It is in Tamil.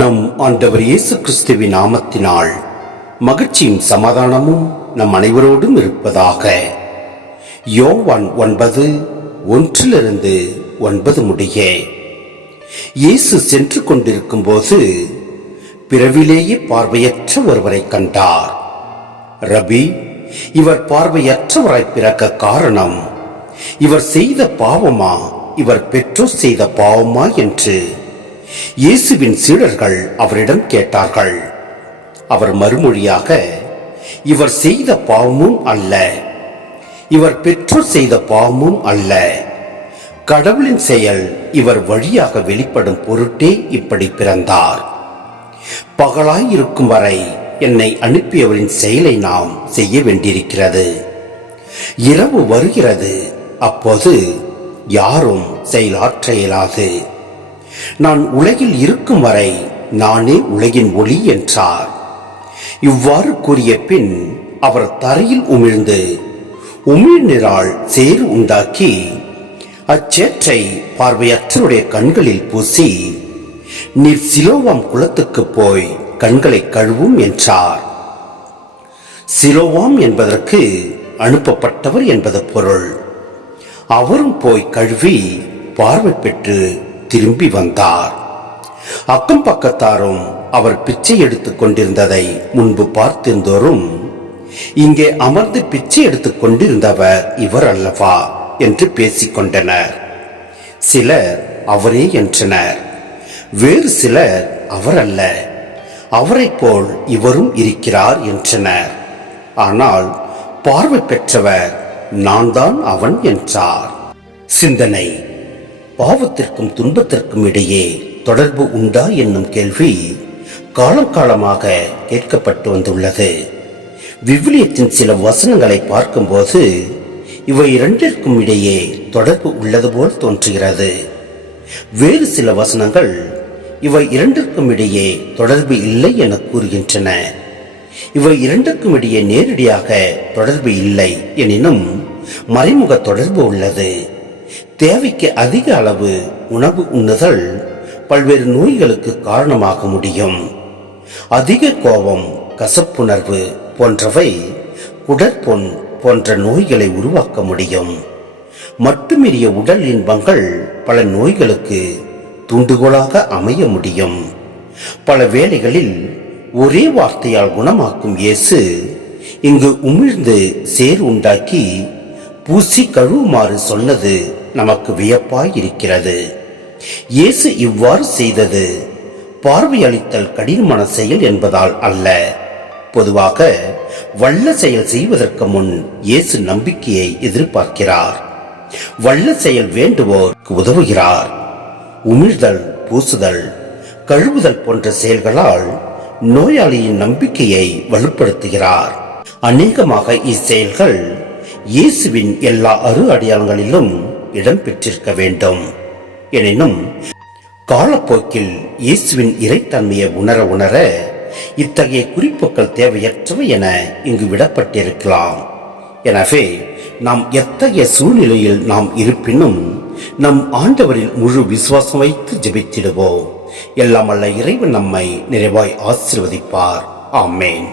நம் ஆண்டவர் இயேசு கிறிஸ்துவின் நாமத்தினால் மகிழ்ச்சியும் சமாதானமும் நம் அனைவரோடும் இருப்பதாக. யோவான் 9:1-9 முடிய. இயேசு சென்று கொண்டிருக்கும் போது பிறவிலேயே பார்வையற்ற ஒருவரை கண்டார். ரபி, இவர் பார்வையற்றவராய் பிறக்க காரணம் இவர் செய்த பாவமா, இவர் பெற்றோர் செய்த பாவமா என்று இயேசுவின் சீடர்கள் அவரிடம் கேட்டார்கள். அவர் மறுமொழியாக, இவர் செய்த பாவமும் அல்ல, இவர் பெற்றோர் செய்த பாவமும் அல்ல, கடவுளின் செயல் இவர் வழியாக வெளிப்படும் பொருட்டே இப்படி பிறந்தார். பகலாயிருக்கும் வரை என்னை அனுப்பியவரின் செயலை நாம் செய்ய வேண்டியிருக்கிறது. இரவு வருகிறது, அப்போது யாரும் செயலாற்ற இயலாது. நான் உலகில் இருக்கும் வரை நானே உலகின் ஒளி என்றார். இவ்வாறு கூறிய பின் அவர் தரையில் உமிழ்ந்து உமிழ்நீரால் சேறு உண்டாக்கி அச்சேற்றை பார்வையற்றவருடைய கண்களில் பூசி, நீர் சிலோவாம் குளத்துக்கு போய் கண்களை கழுவும் என்றார். சிலோவாம் என்பதற்கு அனுப்பப்பட்டவர் என்பது பொருள். அவரும் போய் கழுவி பார்வை பெற்று திரும்பி வந்தார். அக்கம் பக்கத்தாரும் அவர் பிச்சை எடுத்துக் கொண்டிருந்ததை முன்பு பார்த்திருந்தோரும், இங்கே அமர்ந்து பிச்சை எடுத்துக் கொண்டிருந்தவர் இவர் அல்லவா என்று பேசிக்கொண்டனர். சிலர் அவரே என்றனர். வேறு சிலர் அவர் அல்ல, அவரை போல் இவரும் இருக்கிறார் என்றனர். ஆனால் பார்வை பெற்றவர் நான் தான் அவன் என்றார். சிந்தனை: பாவத்திற்கும் துன்பத்திற்கும் இடையே தொடர்பு உண்டா என்னும் கேள்வி காலம் காலமாக கேட்கப்பட்டு வந்துள்ளது. விவிலியத்தின் சில வசனங்களை பார்க்கும்போது இவை இரண்டிற்கும் இடையே தொடர்பு உள்ளது போல் தோன்றுகிறது. வேறு சில வசனங்கள் இவை இரண்டிற்கும் இடையே தொடர்பு இல்லை என கூறுகின்றன. இவை இரண்டுக்கும் இடையே நேரடியாக தொடர்பு இல்லை எனினும் மறைமுக தொடர்பு உள்ளது. தேவைக்கு அதிக அளவு உணவு உண்ணுதல் பல்வேறு நோய்களுக்கு காரணமாக முடியும். அதிக கோபம், கசப்புணர்வு போன்றவை குடற்புண் போன்ற நோய்களை உருவாக்க முடியும். மட்டுமீறிய உடல் இன்பங்கள் பல நோய்களுக்கு தூண்டுகோலாக அமைய முடியும். பல வேளைகளில் ஒரே வார்த்தையால் குணமாக்கும் இயேசு இங்கு உமிழ்ந்து சேறு உண்டாக்கி பூசி கழுவுமாறு சொன்னது நமக்கு வியப்பாய் இருக்கிறது. இயேசு இவ்வாறு செய்தது பார்வையளித்தல் கடினமான செயல் என்பதால் அல்ல. பொதுவாக வல்ல செயல் செய்வதற்கு முன் இயேசு நம்பிக்கையை எதிர்பார்க்கிறார். வல்ல செயல் வேண்டுவோருக்கு உதவுகிறார். உமிழ்தல், பூசுதல், கழுவுதல் போன்ற செயல்களால் நோயாளியின் நம்பிக்கையை வலுப்படுத்துகிறார். அநேகமாக இச்செயல்கள் இயேசுவின் எல்லா அடையாளங்களிலும் இடம்பெற்றிருக்க வேண்டும். எனினும் காலப்போக்கில் இயேசுவின் இறைத்தன்மையை உணர இத்தகைய குறிப்புகள் தேவையற்றவை என இங்கு விடப்பட்டிருக்கலாம். எனவே நாம் எத்தகைய சூழ்நிலையில் நாம் இருப்பினும் நம் ஆண்டவரில் முழு விசுவாசம் வைத்து ஜெபித்திடுவோம். எல்லாம் அல்ல இறைவன் நம்மை நிறைவாய் ஆசீர்வதிப்பார். ஆமேன்.